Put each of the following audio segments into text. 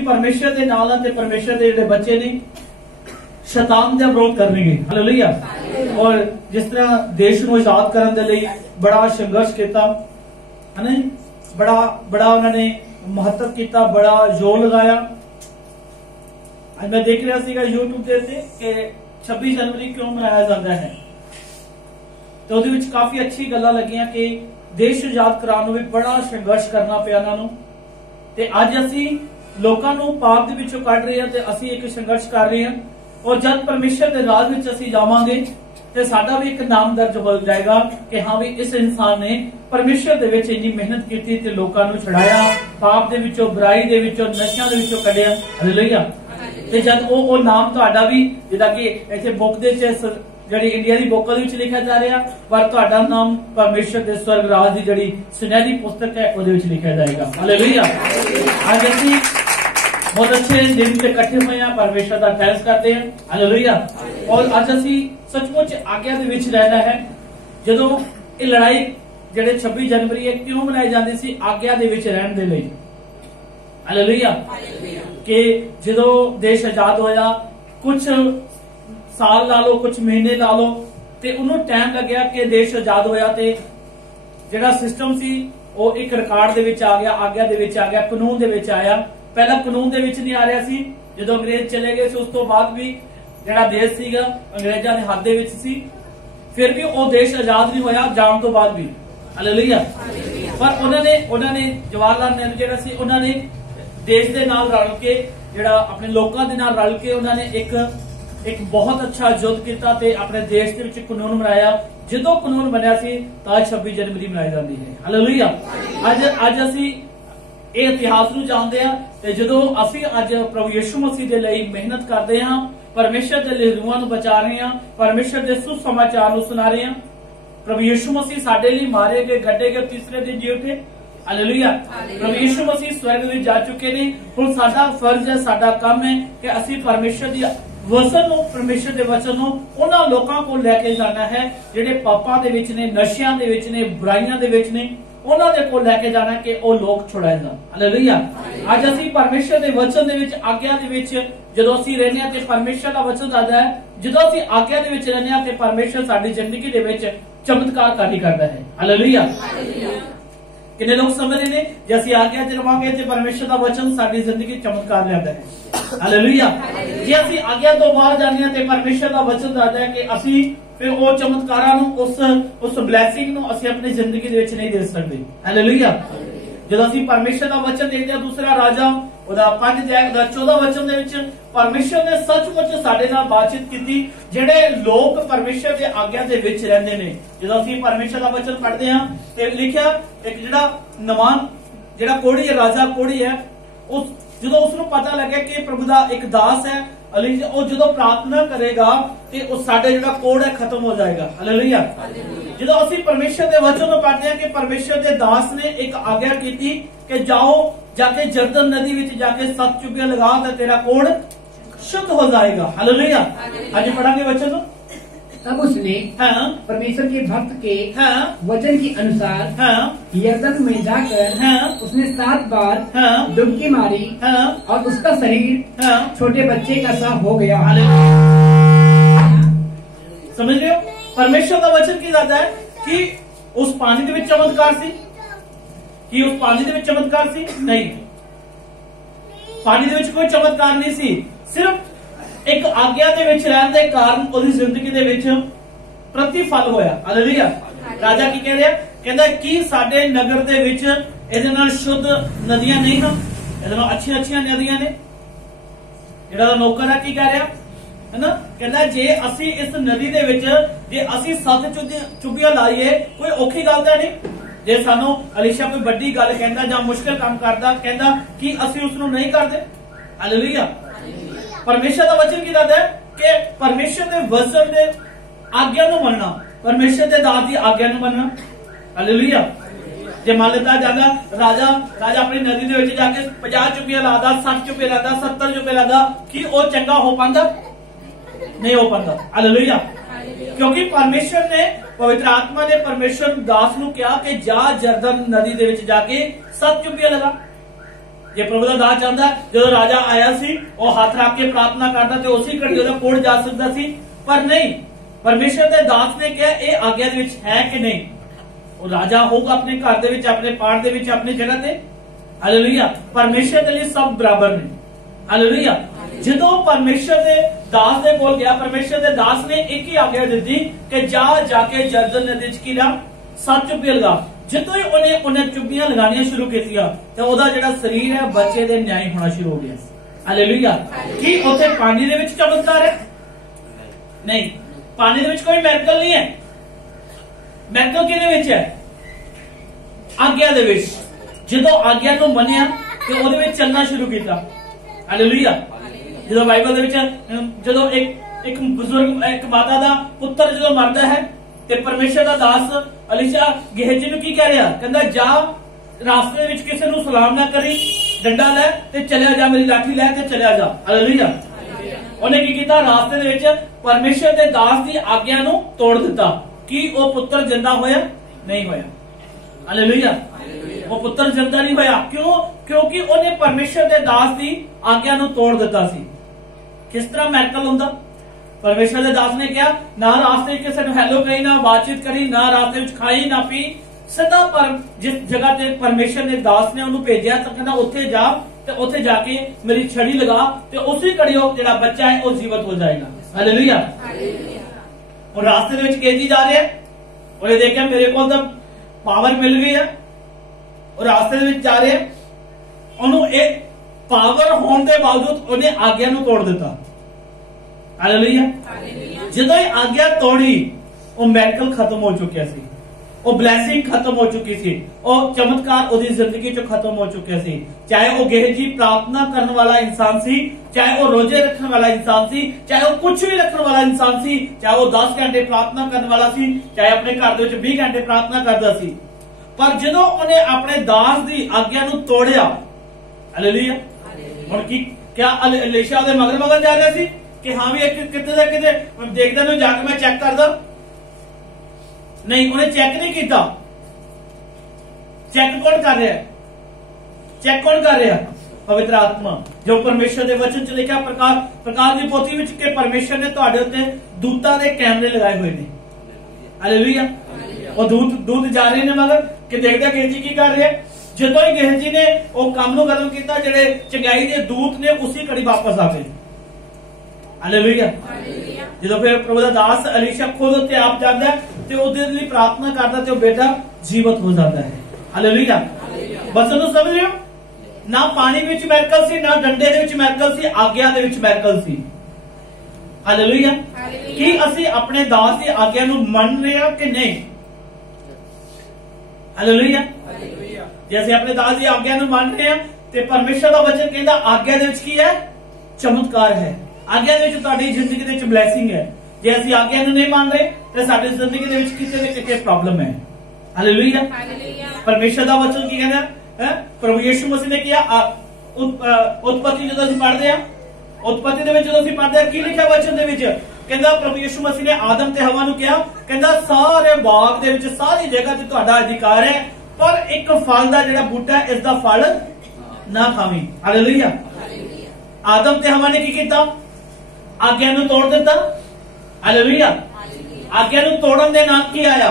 ਅਸੀਂ ਪਰਮੇਸ਼ਰ ਦੇ ਨਾਲ ਤੇ ਪਰਮੇਸ਼ਰ ਦੇ ਜਿਹੜੇ ਬੱਚੇ ਨੇ शैतान का विरोध करेंगे। हालेलुया। और जिस तरह देश को आजाद करने के लिए बड़ा संघर्ष किया है ना, बड़ा उन्होंने महत्व किया, बड़ा जोर लगाया। आज मैं देख रहा था यूट्यूब के कि 26 जनवरी क्यों मनाया जाता है, तो उहदे विच काफी अच्छी गल्लां लगियां कि देश आजाद कराने में बड़ा संघर्ष करना पिया इन्हां नूं, ते अज असीं लोकां नूं पाप दे विचों कढ रहे हां ते असीं एक संघर्ष कर रहे हां। और जब परमेश्वर के राज में असीं जावांगे ते साडा भी एक नाम दर्ज हो जाएगा कि हाँ भी इस इंसान ने परमेश्वर दे विच इन्नी मेहनत की ते लोकां नूं छुड़ाया, पाप दे विचों, बुराई दे विचों, नशियां दे विचों कढिया। हालेलुया। ते जद वो नाम तुहाडा भी जिहदा कि इत्थे बुक दे विच जिहड़ी इंडिया दी बुक दे विच लिखिया जा रहा, पर तुहाडा नाम परमेश्वर दे स्वर्ग राज दी जिहड़ी सुनहरी पुस्तक है उहदे विच लिखिया जाएगा। हालेलुया। अज असीं बहुत अच्छे दिन से इकट्ठे हुए हैं, परमेश्वर का थैंक्स करते हैं। हालेलुया। और अज असीं सचमुच आज्ञा दे विच रहना है। जदों ये लड़ाई जिहड़े 26 जनवरी है क्यों मनाई जाती सी, आज्ञा दे विच रहण दे लई। हालेलुया। कि जदों देश आजाद होया, कुछ साल ला लो, कुछ महीने ला लो, ते उन्होंने टाइम लग्या कि देश आजाद होया ते जिहड़ा सिस्टम सी वो एक रिकॉर्ड दे विच आ गया, आज्ञा दे विच आ गया, कानून दे विच आया। पहला कानून दे विच नहीं आ रहा सी, जदों अंग्रेज चले गए उस तो बाद भी जिहड़ा देश सीगा अंग्रेजां दे हाथ दे विच सी, फिर भी वो देश आजाद नहीं होया जाण तो बाद भी। हालेलुया। पर उन्होंने जवाहरलाल नेहरू जिहड़ा सी उन्होंने देश दे नाल रल के जिहड़ा अपने लोकां दे नाल रल के उन्होंने एक बहुत अच्छा युद्ध किया ते अपने देश दे विच कानून बनाया। जदों कानून बनिया सी तां 26 जनवरी मनाई जाती है। हालेलुया। अज असीं ਇਹ ਇਤਿਹਾਸ ਨੂੰ ਜਾਣਦੇ ਆ ਤੇ ਜਦੋਂ ਅਸੀਂ ਅੱਜ ਪ੍ਰਭੂ ਯਿਸੂ ਮਸੀਹ ਦੇ ਲਈ ਮਿਹਨਤ ਕਰਦੇ ਹਾਂ, ਪਰਮੇਸ਼ਰ ਦੇ ਲਈ ਰੂਹਾਂ ਨੂੰ ਬਚਾ ਰਹੇ ਹਾਂ, ਪਰਮੇਸ਼ਰ ਦੇ ਸੁਸਮਾਚਾਰ ਨੂੰ ਸੁਣਾ ਰਹੇ ਹਾਂ। ਪ੍ਰਭੂ ਯਿਸੂ ਮਸੀਹ ਸਾਡੇ ਲਈ ਮਾਰੇ ਗਏ, ਗੱਡੇ ਗਏ, ਤੀਸਰੇ ਦਿਨ ਜੀ ਉੱਠੇ। ਹਾਲੇਲੂਇਆ। ਪ੍ਰਭੂ ਯਿਸੂ ਮਸੀਹ ਸਵਰਗ ਵਿੱਚ ਜਾ ਚੁੱਕੇ ਨੇ। ਹੁਣ ਸਾਡਾ ਫਰਜ਼ ਹੈ, ਸਾਡਾ ਕੰਮ ਹੈ ਕਿ ਅਸੀਂ ਪਰਮੇਸ਼ਰ ਦੀ ਵਚਨ ਨੂੰ, ਪਰਮੇਸ਼ਰ ਦੇ ਵਚਨ ਨੂੰ ਉਹਨਾਂ ਲੋਕਾਂ ਕੋਲ ਲੈ ਕੇ ਜਾਣਾ ਹੈ ਜਿਹੜੇ ਪਾਪਾਂ ਦੇ ਵਿੱਚ ਨੇ, ਨਸ਼ਿਆਂ ਦੇ ਵਿੱਚ ਨੇ, ਬੁਰਾਈਆਂ ਦੇ ਵਿੱਚ ਨੇ। उन्होंने को लेके जाना कि वो लोग छुड़ाए जान। हालेलुया। आज असीं परमेश्वर दे वचन दे विच, आज्ञा दे विच जदों असीं रहने आ ते परमेश्वर दा वचन दसदा है, जदों असीं आज्ञा दे विच रहने आ ते परमेश्वर साडी जिंदगी दे विच चमत्कारकारी करदा है। हालेलुया। कितने लोग समझदे ने जे असीं आज्ञा च रहांगे ते परमेश्वर दा वचन साडी जिंदगी चमत्कार लिआंदा है। हालेलुया। जे असीं आज्ञा तो बाहर जाने आ ते परमेश्वर दा वचन दसदा है कि असीं फिर वो चमत्कारां नूं, उस ब्लैसिंग नूं असीं अपनी जिंदगी दे विच नहीं दे सकदे। हालेलुया। जदों असीं परमेश्वर दा वचन देखदे हां, दूसरा राजा ओदा 5 अध्याय दा 14 वचन दे विच परमेश्वर ने सचमुच साडे नाल बातचीत कीती। जिहड़े लोग परमेश्वर दे आज्ञा दे विच रहिंदे ने, जदों असीं परमेश्वर दा वचन पढ़दे हां ते लिखिया एक जिहड़ा नमान जिहड़ा कोढ़ी है, राजा कोढ़ी है, उस जदों उसनूं पता लगे कि प्रभु दा एक दास है, ਉਹ ਜਦੋਂ ਪ੍ਰਾਰਥਨਾ ਕਰੇਗਾ ਤੇ ਉਹ ਸਾਡੇ ਜਿਹੜਾ ਕੋੜ ਹੈ ਖਤਮ ਹੋ ਜਾਏਗਾ। ਹਾਲੇਲੂਇਆ। ਜਦੋਂ ਅਸੀਂ ਪਰਮੇਸ਼ਰ ਦੇ ਵਚਨ ਨੂੰ ਪੜ੍ਹਦੇ ਹਾਂ ਕਿ ਪਰਮੇਸ਼ਰ ਦੇ ਦਾਸ ਨੇ ਇੱਕ ਆਗਿਆ ਕੀਤੀ ਕਿ ਜਾਓ ਜਾ ਕੇ ਜਰਦਨ ਨਦੀ ਵਿੱਚ ਜਾ ਕੇ 7 ਚੁਬੀਆਂ ਲਗਾ ਤੇ ਤੇਰਾ ਕੋੜ शुद्ध हो जाएगा। हालेलुया। आज पढ़ांगे वचन। तब उसने परमेश्वर के भक्त के वचन के अनुसार यरदन में जाकर उसने 7 बार डुबकी मारी और उसका शरीर छोटे बच्चे का सा हो गया। समझ रहे हो? परमेश्वर का वचन की जाता है कि उस पानी के विच चमत्कार सी, कि उस पानी के विच चमत्कार सी नहीं, पानी के विच कोई चमत्कार नहीं सी, सिर्फ एक आज्ञा दे विच रहन दे कारण ओदी जिंदगी दे विच प्रतिफल होया। हालेलुया। राजा की कह रहा, कहंदा कि साडे नगर दे विच इहदे नाल शुद्ध नदियां नहीं हैं, इहदे नाल अच्छी नदियां ने। जेड़ा नौकर है की कह रहा है ना, कहंदा जे असी इस नदी दे विच जे असी 7 चुबियां लाइए कोई औखी गल तां नहीं। जे सानू अलीशा कोई बड़ी गल कहंदा जां मुश्किल काम करदा कहंदा कि असी उसनू नहीं करदे। हालेलुया। परमेश्वर का वचन की दादा है कि परमेश्वर के वचन के आज्ञा नूं मनना, परमेश्वर के दास की आज्ञा नूं मनना। हालेलुया। जे मान लेता जाता राजा अपनी नदी दे विच जाके 50 चुबियां लादा, 60 चुबियां लादा, 70 चुबियां लादा, कि वो चंगा हो पांदा? नहीं हो पांदा। हालेलुया। क्योंकि परमेश्वर ने, पवित्र आत्मा ने परमेश्वर दास नूं कहा कि जा जरदन नदी दे विच जाके 7 चुबियां लगा। जे प्रभु का दास चाहता जो राजा आया सी वो हाथ रख के प्रार्थना करता तो उसी घड़ी ਉਹਦਾ कोर्ट जा सकता सी, पर नहीं, परमेश्वर के दास ने कहा ये आज्ञा दे विच है कि नहीं। वो राजा होगा अपने घर दे विच, अपने पाठ दे विच, अपनी जगह ते। हालेलुया। परमेश्वर के लिए सब बराबर ने। हालेलुया। जो परमेश्वर के दास दे कोल गया, परमेश्वर के दास ने एक ही आज्ञा दी कि जा जाके जर्दन नदी च कीड़ा 7 चुप्पियां लगा। जितों ही उन्हें चुप्पियां लगानियां शुरू कीतियां ते ओदा जिहड़ा शरीर है बच्चे दे न्याय होना शुरू हो गया। हालेलुया। की उथे पानी दे विच चमत्कार है? नहीं, पानी दे विच कोई मैरिकल नहीं है। मैरिकल किहदे विच है? आज्ञा दे विच। जो आज्ञा को मनिया ते ओदे विच चलना शुरू किया। हालेलुया। जो बाइबल दे विच जो एक बुजुर्ग एक माता दा पुत्र जो मरदा है ते परमेश्वर दा दास अलीशा गेहजी नूं की कह रहा, कहंदा जा रास्ते विच किसी नूं सलाम ना करी, डंडा लै ते चलिया जा, मेरी लाठी लै ते चलिया जा। हालेलुया। उन्हें की कीता? रास्ते दे विच परमेश्वर दे दास दी आज्ञा नूं तोड़ दिता। कि वो पुत्र जिंदा होया? नहीं होया। हालेलुया। वो पुत्र जिंदा नहीं होया। क्यों? क्योंकि उन्हें परमेश्वर दे दास दी आज्ञा नूं तोड़ दिता सी। किस तरह मैरिकल हुंदा? परमेश्वर के दास ने क्या ना रास्ते किसी ने हेलो कही, ना बातचीत करी, ना रास्ते में खाई ना पी, सीधा पर जिस जगह ते परमेश्वर ने दास ने उन्होंने भेजा तो कहना उत्थे जा ते उत्थे जाके मेरी छड़ी लगा ते उसी घड़ी जो बच्चा है वो जीवित हो जाएगा। हालेलुया। और रास्ते में केजी जा रहे हैं और ये देखा मेरे को तो पावर मिल गई है और रास्ते में जा रहे हैं, उन्होंने एक पावर होने के बावजूद उन्हें आज्ञा नूं तोड़ दिता। हालेलुया। जो ही आज्ञा तोड़ी वो मैरिकल खत्म हो चुका सी, वो ब्लैसिंग खत्म हो चुकी थी, और चमत्कार उसकी जिंदगी चो खत्म हो चुके सी। चाहे वो गेहजी प्रार्थना करने वाला इंसान सी, चाहे वो रोजे रखने वाला इंसान सी, चाहे वो कुछ भी रखने वाला इंसान सी, चाहे वो 10 घंटे प्रार्थना करने वाला सी, चाहे अपने घर दे विच 20 घंटे प्रार्थना करता सी, पर जो उन्हें अपने दास की आज्ञा नूं तोड़िया। हालेलुया। हुण की क्या अलीशा दे मगर मगर जा रहा सी कि हाँ भी एक कितने ना कितने देखदा नूं जाके मैं चेक करदा? नहीं, उन्हें चेक नहीं किया। चेक कौन कर रहा है? चेक कौन कर रहा? पवित्र आत्मा, जो परमेश्वर के वचन च लिखा प्रकाश की पोथी में कि परमेश्वर ने तुहाडे उत्ते दूतां दे कैमरे लगाए हुए ने। हालेलुया। और दूत जा रहे ने मगर कि देखदा गेहजी की कर रहे हैं। जो ही गेहजी ने वो काम नूं खत्म किया, जिहड़े चंगाई दे दूत ने उसी घड़ी वापस आ गए। हालेलुया। जो फिर प्रभु दा दास अलीशा खुद उत्ते आप जाता है ते उहदे लई प्रार्थना करता ते बेटा जीवित हो जाता है। हालेलुया। बस तुम समझ रहे हो? ना पानी विच मैरिकल सी, ना डंडे दे विच मैरिकल सी, आज्ञा दे विच मैरिकल सी। हालेलुया। कि असी अपने दास की आज्ञा नूं मन रहे हैं कि नहीं? हालेलुया। जे असी अपने दास की आज्ञा नूं मान रहे हैं ते परमेश्वर दा वचन कहंदा आज्ञा दे विच की है? चमत्कार है। आज्ञा दे विच तुहाडी जिंदगी दे विच ब्लैसिंग है। जे असी आज्ञा नूं नहीं मान रहे तो साडी जिंदगी दे विच किते न किते प्रॉब्लम है। हालेलुया। परमेश्वर दा वचन की कहंदा है? प्रभु यीशु मसीह ने किया उत्पत्ति जो असीं पढ़दे आ, उत्पत्ति दे विच जो असीं पढ़दे आ की लिखिया वचन दे विच? कहंदा प्रभु यीशु मसीह ने आदम ते हवा नूं कहा, कहंदा सारे बाग दे विच सारी जगह ते तुहाडा अधिकार है, पर एक फल दा जिहड़ा बूटा है इसदा फल ना खावी। हालेलुया। आदम ते हवा ने की कीता? आज्ञा नूं तोड़ दिता। हालेलुया। आज्ञा नूं तोड़न दे नाल की आया?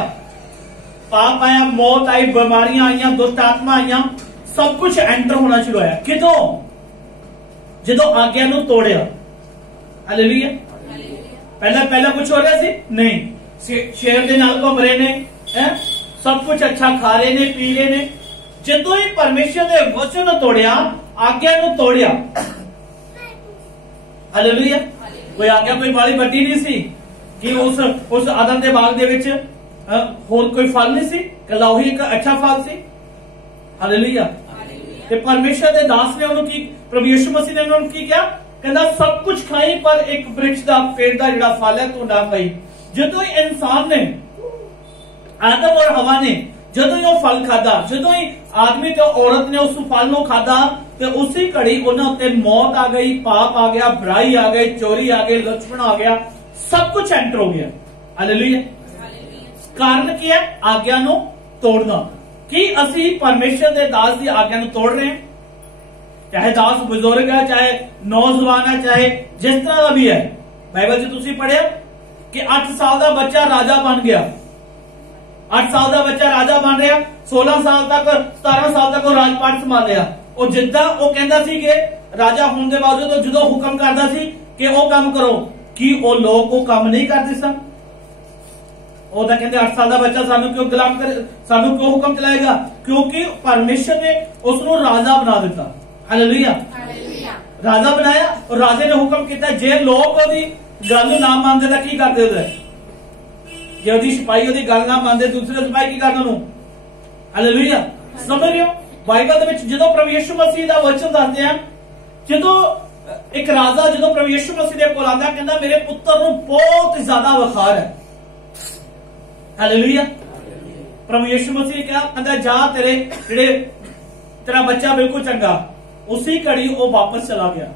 पाप आया, मौत आई, बीमारियां आईयां, दुष्ट आत्मा आईयां, सब कुछ एंटर होना शुरू होया। किदों? जदों आज्ञा नूं तोड़िया। हालेलुया। पहला कुछ हो रहा सी? नहीं। शेर दे नाल घूम रहे ने, सब कुछ अच्छा खा रहे ने, पी रहे ने। जदों ही परमेश्वर दे वचन नूं तोड़िया, आज्ञा नूं तोड़िया। हालेलुया। कोई आज्ञा कोई बड़ी वड्डी नहीं सी कि उस आदम के बाग दे विच होर कोई फल नहीं सी, कला वही एक अच्छा फल सी। हालेलुया। ते परमेश्वर के दास ने उन्होंने की, प्रभु यीशु मसीह ने उन्होंने की क्या? कहना सब कुछ खाई पर एक वृक्ष का पेड़ का जिहड़ा फल है तू ना खाई। जदों ही इंसान ने, आदम और हवा ने जदों ही वो फल खादा, जदों ही आदमी ते औरत ने उस फल को खादा तो उसी घड़ी उन्होंने उत्ते मौत आ गई, पाप आ गया, बुराई आ गई, चोरी आ गई, लक्ष्मण आ गया, सब कुछ एंटर हो गया। हालेलुया। कारण क्या है? आज्ञा नूं तोड़ना। कि असी परमेश्वर के दास की आज्ञा नूं तोड़ रहे हैं? चाहे दास बुजुर्ग है, चाहे नौजवान है, चाहे जिस तरह का भी है। बाइबल से तुसी पढ़िया कि 8 साल का बच्चा राजा बन गया, 8 साल का बच्चा राजा बन रहा, 16 साल तक 17 साल तक वो राजपाट संभालिया। और जिदा वो कहता सी कि राजा होने के बावजूद तो जो हुक्म करता सी कि वो काम करो, कि वो लोग वो काम नहीं करते सन। वो तो कहते 8 साल का बच्चा सानू क्यों गुलाम कर, सानू क्यों हुक्म चलाएगा? क्योंकि परमेश्वर ने उसको राजा बना दिता। हालेलुया, राजा बनाया। और राजे ने हुक्म किया जे लोग ओदी गल ना मानते तो की करते हो? जे ओदी सिपाही ओदी गल ना मानते, दूसरे सिपाही की करना? हालेलुया, समझ रहे हो? बाइबल दे विच जदों प्रभु यीशु मसीह दा वचन दसदे हैं, जदों एक राजा जदों प्रभु यीशु मसीह दे कोल आंदा, कहंदा मेरे पुत्र नूं बहुत ज्यादा वखार है। हालेलुया, प्रभु यीशु मसीह क्या कहंदा, जा तेरे जेड़े तेरा बच्चा बिल्कुल चंगा। उसी घड़ी वो वापस चला गया।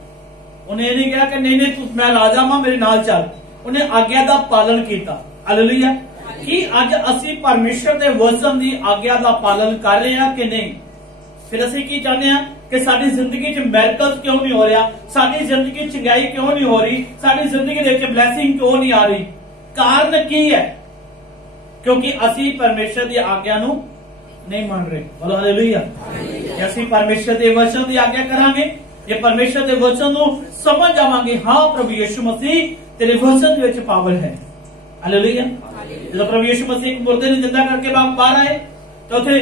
उन्हें नहीं कहा कि नहीं नहीं तू मैं राजा हां मेरे नाल चल। उन्हें आज्ञा दा पालन किया। हालेलुया, कि अज असी परमेश्वर दे वचन दी आज्ञा दा पालन कर रहे हैं कि नहीं? फिर असी की चाहते हैं कि साडी जिंदगी च मिरेकल्स क्यों नहीं हो रहा, साडी जिंदगी चंगाई क्यों नहीं हो रही, साडी जिंदगी दे विच ब्लैसिंग क्यों नहीं आ रही? कारण की है? क्योंकि असी परमेश्वर की आज्ञा नू नहीं मान रहे। बोलो हालेलुया। असी परमेश्वर के वचन की आज्ञा करांगे, ये परमेश्वर के वचन नू समझ जावांगे, हाँ प्रभु यीशु मसीह तेरे वचन दे विच पावर है। हालेलुया। जब प्रभु यीशु मसीह एक मुर्दे ने जिंदा करके बाहर आए तो उसे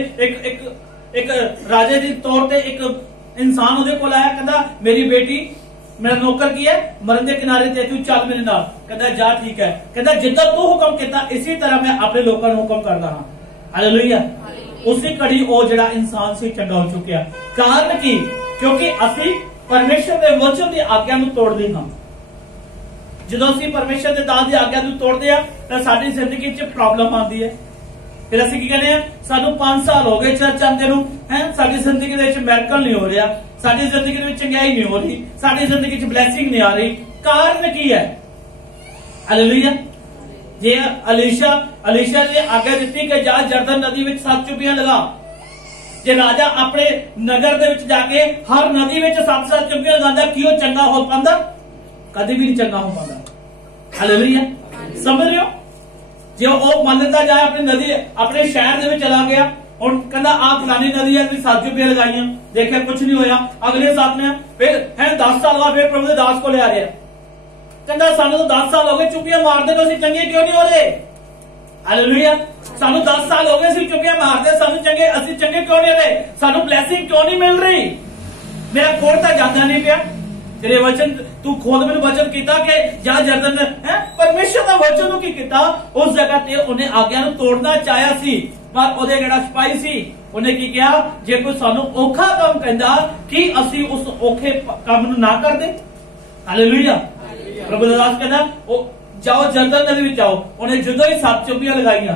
एक राजे के तौर पे एक इंसान उहदे कोल आया, कहता मेरी बेटी मेरा नौकर की है मरण के किनारे ते तू चल मेरे नाल। कहता जा ठीक है। कहता जिद्दां तू हुक्म किया इसी तरह मैं अपने लोगों को हुक्म करदा हां। हालेलुया। उसी घड़ी वो जिहड़ा इंसान से चंगा हो चुकिया। कारण की? क्योंकि असी परमेश्वर के वचन की आज्ञा नूं तोड़दे हां। जदों असी परमेश्वर के दास की आज्ञा नूं तोड़दे आ तां साडी जिंदगी च प्रॉब्लम आंदी है। फिर असी की कहने हैं, सानू 5 साल हो गए चर्च आंदे नूं, हैं साडी जिंदगी दे विच मिरेकल नहीं हो रहा, साडी जिंदगी दे विच चंगाई नहीं हो रही, साडी जिंदगी च ब्लैसिंग नहीं आ रही। कारण की है? हालेलुया। जे अलीशा ने आज्ञा दी कि जा जरदन नदी में 7 चुपियां लगा। जे राजा अपने नगर दे विच जाके हर नदी में 7-7 चुपियां लगांदा, कि वो चंगा हो पांदा? कभी भी नहीं चंगा हो पांदा। हालेलुया, समझ रहे हो? जे वो मानता जाए अपनी नदी अपने शहर दे विच चला गया और कहंदा आप फलानी नदी है 7 चुपियां लगाइयां, देखिया कुछ नहीं होया। अगले साल में फिर है 10 साल बाद फिर प्रभु के दास को ले आ रहे, कहंदा सानू तो 10 साल हो गए चुपियां मारदे तो असीं चंगे क्यों नहीं हो रहे? हालेलुया। सानू 10 साल हो गए असीं चुपियां मारदे, सानू चंगे असीं चंगे क्यों नहीं हो रहे? सानू ब्लैसिंग क्यों नहीं मिल रही? मेरा कोड़ तो जाता नहीं पिया। तेरे वचन तू खुद मैंने वचन किया कि जा जरदन है, परमेश्वर का वचन की किया उस जगह ते उन्हें आज्ञा नूं तोड़ना चाहया सी, पर ओदे जेड़ा सिपाही सी उन्हें की किया, जे कोई सानू औखा काम कहंदा कि असी उस औखे काम नूं ना कर दे। हालेलुया। प्रभु दास कहना जाओ जरदन नदी विच जाओ। उन्हें जदों ही 7 चुपियां लगाईयां।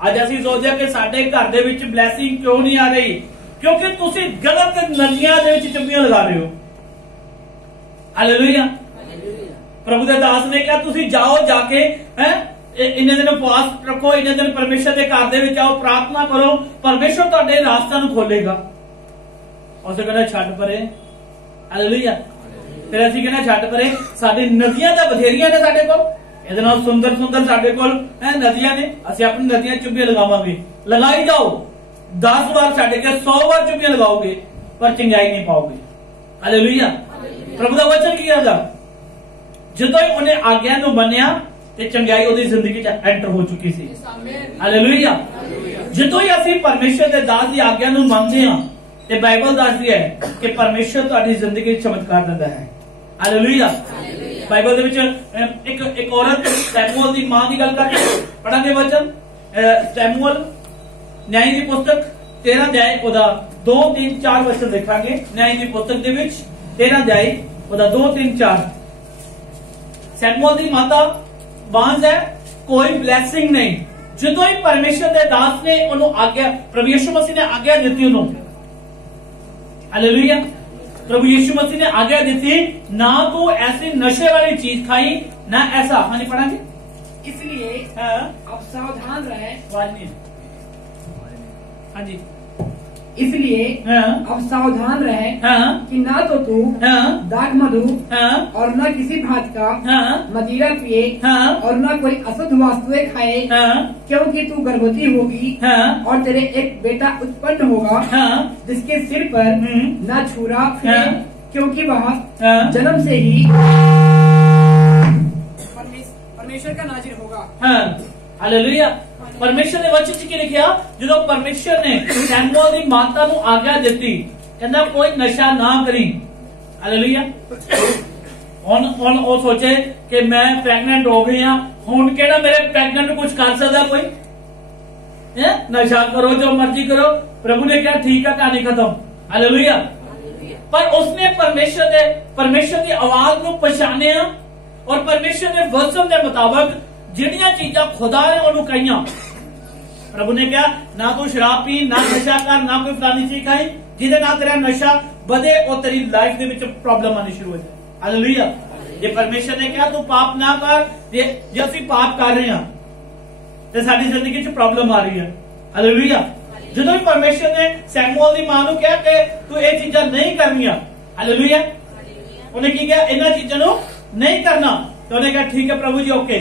अज असीं सोचदे कि साडे घर दे विच ब्लैसिंग क्यों नहीं आ रही? क्योंकि तुसीं गलत नदियां दे विच चुपियां लगा रहे हो। हालेलुया। प्रभु दे दास ने कहा तुसीं जाओ जाके हैं इन्ने दिन उपवास रखो, इन्ने दिन परमेश्वर के घर दे विच आओ, प्रार्थना करो, परमेश्वर तुहाडे रास्ता नूं खोलेगा। उस कहना छड्ड परे। हालेलुया। फिर असीं कहना छड्ड परे, साडी नदियां तां बथेरियां ने साडे कोल, इहदे नाल सुंदर सुंदर साडे कोल है नदियां ने, असीं अपनी नदियां चुपियां लगावांगे। लगाई जाओ, 10 बार छड्ड के 100 बार चुपियां लगाओगे पर चंगाई नहीं पाओगे। हालेलुया। प्रभु का वचन की कहदा, जदों ही उन्हें आज्ञा नूं मन्निया ते चंगाई उहदी जिंदगी च एंटर हो चुकी सी। हालेलुया। जदों ही असीं परमेश्वर दे दास दी आज्ञा नूं मनदे हां ते बाइबल दसदी है कि परमेश्वर तुहाडी जिंदगी च चमत्कार दिंदा है। हालेलुया। बाइबल दे विच एक औरत सैमुअल दी मां दी गल करके पढ़ांगे वचन, सैमुअल न्याय दी पुस्तक 13 अध्याय ओदा 2, 3, 4 वचन देखांगे। न्याय दी पुस्तक दे विच 13 अध्याय ओदा 2, 3, 4। सैमुअल दी माता बांझ है, कोई ब्लैसिंग नहीं। जदों ही परमेश्वर दे दास ने उन्हों आज्ञा, प्रभु यीशु मसीह ने आज्ञा दी उन्होंने, हालेलुया, प्रभु यीशु मसीह ने आज्ञा दी ना तो ऐसी नशे वाली चीज खाई ना ऐसा। हाँ जी पढ़ा जी। इसलिए आप सावधान रहें। हाँ जी। इसलिए अब सावधान रहे कि ना तो तू दाख मधु और न किसी भात का मदिरा पिए और न कोई अशुद्ध वस्तुएं खाए, क्योंकि तू गर्भवती होगी और तेरे एक बेटा उत्पन्न होगा जिसके सिर पर न छुरा फिरे, क्योंकि वह जन्म से ही परमेश्वर का नाजिर होगा। हालेलुया। परमेश्वर ने वचन च की लिखिया, जो परमेश्वर ने सैमुअल दी माता नू आज्ञा दी, कहना कोई नशा ना करी। हालेलुया। हुण ओ सोचे कि मैं प्रेगनेंट हो गई हाँ, हुण केड़ा मेरे प्रेगनेंट कुछ कर सकता कोई? नशा करो जो मर्जी करो, प्रभु ने कहा ठीक है, कहानी खत्म। हालेलुया। पर उसने परमेश्वर की आवाज को पछाणिया और परमेश्वर ने वचन के मुताबिक जिहड़ियां चीजां खुदा ने उन्होंने कहियां, प्रभु ने कहा ना तू शराब पी, ना नशा कर, ना कोई फलानी चीज खाई जिहदे नाल तेरा नशा बधे और तेरी लाइफ दे विच प्रॉब्लम आनी शुरू हो जाए। हालेलुया। जे परमेश्वर ने कहा तू पाप ना कर, जे असीं पाप कर रहे हैं तो साडी जिंदगी च प्रॉब्लम आ रही है। हालेलुया। जो भी परमेश्वर ने सैमुअल दी मां नूं कहा कि तू ये चीजां नहीं करनियां, हालेलुया, उन्हें की कहा इन्हां चीजां नूं नहीं करना, तो उन्हें कहा ठीक है प्रभु जी, ओके।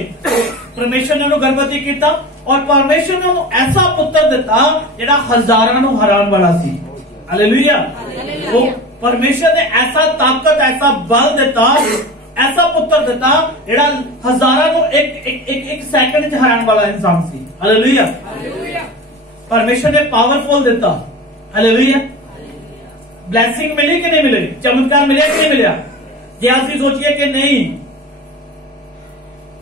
परमेश्वर ने उन्हें गर्भवती किया और परमेश्वर ने उन्हें ऐसा पुत्र दिता जिहड़ा हजारां नूं हराउण वाला सी। हालेलुया। वो परमेश्वर ने ऐसा ताकत, ऐसा बल दिता, ऐसा पुत्र दिता जिहड़ा हजारां नूं एक सेकंड च हराउण वाला इंसान सी। हालेलुया। परमेश्वर ने पावरफुल दिता। हालेलुया। ब्लेसिंग मिली कि नहीं मिली? चमत्कार मिले कि नहीं मिले? जे असीं सोचिए कि नहीं,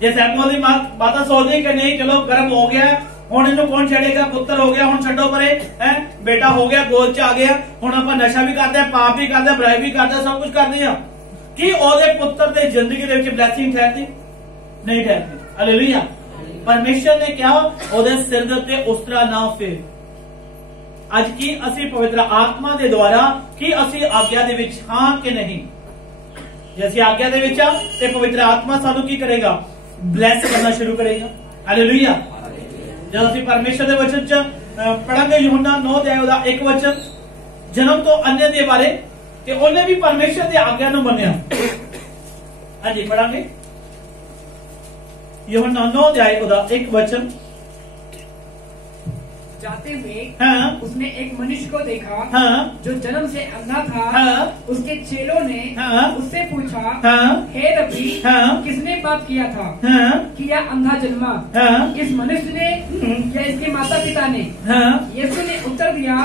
जे सैमुअल दी माता सोचदी कि नहीं चलो गर्भ हो गया, हुण इहनूं कौन छड़ेगा, पुत्र हो गया, हुण छड्डो परे, है बेटा हो गया, गोद च आ गया, हुण आपां नशा भी करदे, पाप भी करदे, बुराई भी करदे, सब कुछ करदे आ, कि ओहदे पुत्र दे जिंदगी दे विच ब्लेसिंग ठहरदी? नहीं ठहरदी। हालेलुया। परमेश्वर ने कहा ओहदे सिर दे उत्ते उस्तरा ना फेर। अज की असीं पवित्र आत्मा दे द्वारा कि असीं आज्ञा दे विच हां कि नहीं? जे असीं आज्ञा दे विच आ ते पवित्र आत्मा सानू की करेगा? ब्लेस करना शुरू करेगा। हालेलुया। जब असीं परमेश्वर दे वचन च पढ़ांगे यूहन्ना 9 अध्याय दा 1 वचन, जन्म तो अन्य दे बारे, ते उन्हें भी परमेश्वर दी आज्ञा नूं मन्निया। हां जी, पढ़ांगे यूहन्ना 9 अध्याय दा 1 वचन। जाते हुए उसने एक मनुष्य को देखा जो जन्म से अंधा था। उसके चेलों ने उससे पूछा, हे रब्बी, किसने पाप किया था कि यह अंधा जन्मा, इस मनुष्य ने या इसके माता पिता ने? यीशु ने उत्तर दिया,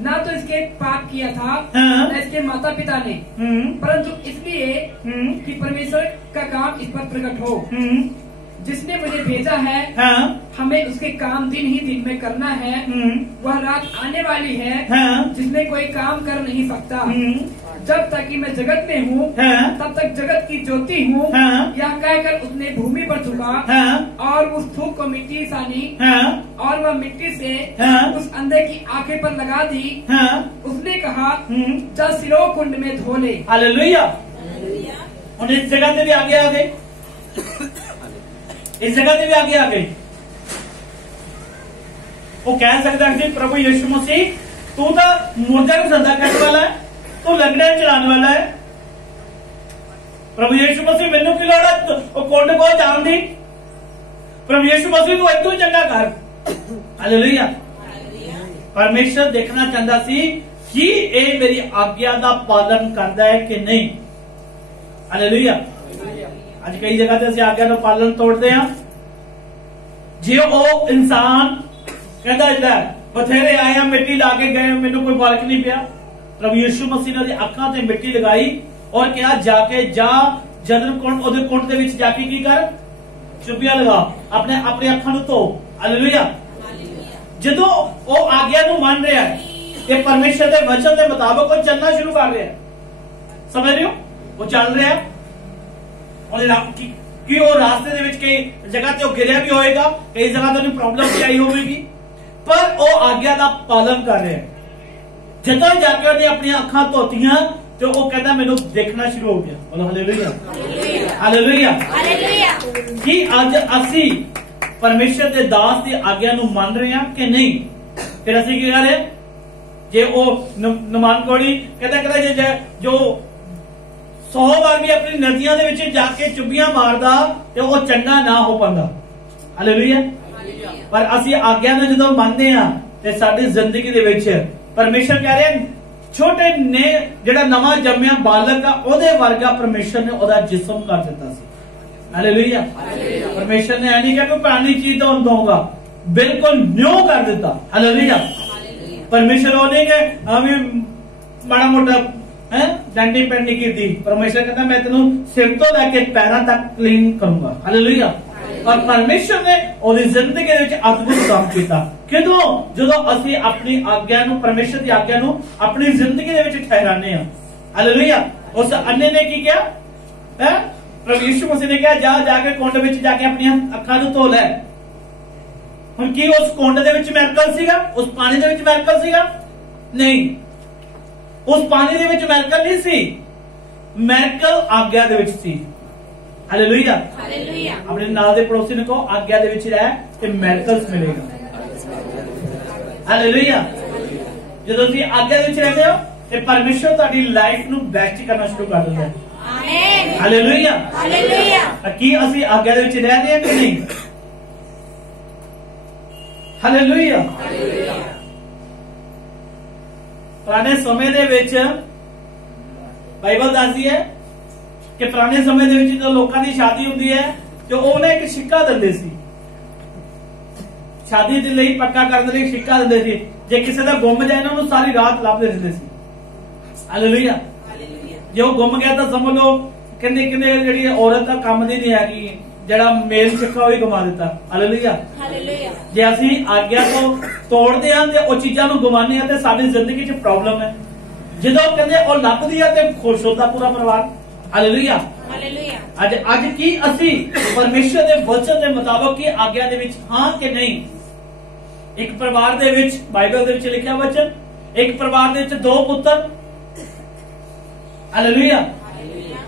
ना तो इसके पाप किया था न इसके माता पिता ने, परंतु इसलिए कि परमेश्वर का काम इस पर प्रकट हो। जिसने मुझे भेजा है हमें उसके काम दिन ही दिन में करना है। वह रात आने वाली है जिसमें कोई काम कर नहीं सकता। जब तक कि मैं जगत में हूँ तब तक जगत की ज्योति हूँ। यह कहकर उसने भूमि पर झुका और उस थूक को मिट्टी सानी और वह मिट्टी से उस अंधे की आंखें पर लगा दी। उसने कहा, जा सिलो कुंड में धो ले। हालेलुया। और इस जगह से भी आगे आ गए, इस जगह से भी आगे आ गई। वो कह सकता है प्रभु यीशु मसीह तू तो मुर्दा को जिंदा करने वाला है, तू लंगड़े चलाने वाला है। प्रभु यीशु मसीह मैनू की लोड़ है कुंड को जान दी? प्रभु यीशु मसीह तू इतों चंगा कर। हालेलुया। परमेश्वर देखना चाहता सी कि ये मेरी आज्ञा का पालन करता है कि नहीं। हालेलुया। अज कई जगह से असं आज्ञा का पालन तोड़ते हैं। जे वो इंसान कहता बथेरे आए मिट्टी ला के गए, मैनू कोई फर्क नहीं पिया। प्रभु यीशु मसीह ने अखां ते मिट्टी लगाई और कहा जाके जा जदन कुंड दे विच जाके की कर, चुपिया लगा, अपने अपने अखां नूं धो। हालेलुया। जदों वो आज्ञा नूं मान रहा है कि परमेश्वर के वचन के मुताबिक वो चलना शुरू कर रहा है, समझ रहे हो? वो चल रहा है कि वो रास्ते दे विच कई जगह ते गिरिया भी होएगा, कई जगह तो प्रॉब्लम भी आई होगी, पर वो आज्ञा का पालन कर रहे हैं। जदों जाके उन्हें अपनी अखां धोतियां तो वो कहता मैनू देखना शुरू हो गया। बोलो हालेलुया। हालेलुया। कि अज असी परमेश्वर के दास की आज्ञा नूं मान रहे हैं कि नहीं? फिर असी की कर रहे हैं? जे वो नमान कोड़ी कहता जो 100 बार भी अपनी नदियां दे विच जाके चुबियां मारदा ते वो चंगा ना हो पांदा। हालेलुया। पर असी आज्ञा नूं जदों मनदे हां ते साडी जिंदगी दे विच परमेश्वर कह रहे हैं छोटे ने जिहड़ा नवा जम्मिया बालक आ ओदे वर्गा परमेश्वर ने ओदा जिस्म कर दिता सी। हालेलुया। परमेश्वर ने नहीं कहा कोई पुरानी चीज तो दूंगा, बिल्कुल न्यू कर दिता। हालेलुया। परमेश्वर वो नहीं के हमें माड़ा मोटा है डंडी पेंडी की दी, परमेश्वर कहता मैं तेनू सिर तो लैके पैरों तक क्लीन करूंगा। हालेलुया। और परमेश्वर ने ओदी जिंदगी दे विच अद्भुत काम किया। क्यों जो असी अपनी आज्ञा नू परमेश्वर की आज्ञा नू अपनी जिंदगी दे विच ठहराने हां। हालेलुया। उस अन्ने ने की किया है, प्रभु यीशु मसीह ने कहा जा जाके कुंड विच जाके अपनी अखां नू धो लै। हुण की उस कुंड दे विच मैरकल सीगा, उस पानी दे विच मैरकल सीगा? नहीं, उस पानी दे विच मैरकल नहीं सी, मैरकल आज्ञा दे विच सी। हालेलुया। अपने नाल दे पड़ोसी ने कहो आज्ञा दे विच रह ते मैरकल्स मिलेगा। हालेलुया। जदों तुसीं आज्ञा दे विच रहंदे हो ते परमेश्वर तुहाडी लाइफ नू बेस्ट करना शुरू कर दिंदा है। आमीन। हालेलुया। हालेलुया। की असीं आज्ञा दे विच रह रहे हैं कि नहीं? हालेलुया। पुराने समय दे विच बाइबल दसदी है कि पुराने समय दे विच जो लोकां दी शादी हुंदी है ते उन्हें एक सिक्का दिंदे सी, शादी दे लई पक्का करने लई सिक्का दिंदे सी। जे किसी दा गुम जाए ना उन्हें सारी रात लभदे रहिंदे सी। हालेलुया। जे वो गुम गया तो समझ लो किन्ने किन्ने जिहड़ी औरत काम दी नहीं हैगी, जिहड़ा मेल सिक्का वही गवा दिता। हालेलुया। जे असीं आज्ञा को तोड़दे हां ते ओ चीजां नूं गवाने हां ते साडी जिंदगी च प्रॉब्लम है। जदों कहंदे ओ लभदी है ते खुश होता पूरा परिवार। हालेलुया। आज आज की असी परमेश्वर दे वचन दे मुताबिक की आज्ञा दे विच हां कि नहीं? एक परिवार दे विच बाइबल दे विच लिखिया वचन, एक परिवार दे विच 2 पुत्र। हालेलुया।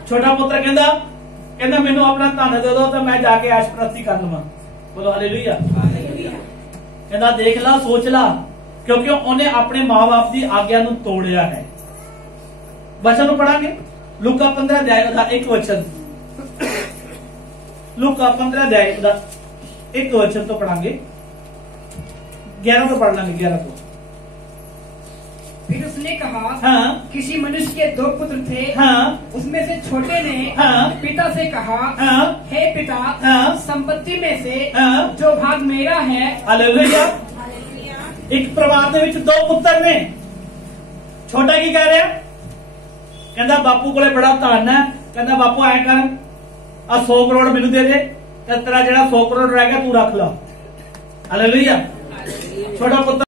छोटा पुत्र कहंदा मैनू अपना धन दे दो तो मैं जाके ऐशप्रस्ती कर लवां। बोलो हालेलुया। कहंदा देख ला सोच ला, क्योंकि उन्हें अपने मां बाप की आज्ञा नूं तोड़िया है। वचन पढ़ांगे लूका 15 अध्याय का 1 वचन। लूका 15 अध्याय का 1 वचन तो पढ़ांगे, 11 तो पढ़ लेंगे 11 तो। फिर उसने कहा हाँ, किसी मनुष्य के 2 पुत्र थे। हाँ, उसमें से छोटे ने हाँ, पिता से कहा हाँ, हे पिता, हाँ, संपत्ति में से हाँ, जो भाग मेरा है। हालेलुया। एक परिवार दे विच 2 पुत्र ने। छोटा की कह रहा, कहंदा बापू कोले बड़ा धन है, कहंदा बापू ऐ कर आ 100 करोड़ मैनू दे दे ते तेरा जेड़ा 100 करोड़ रह गया तू रख ला। हालेलुया। छोटा पुत्र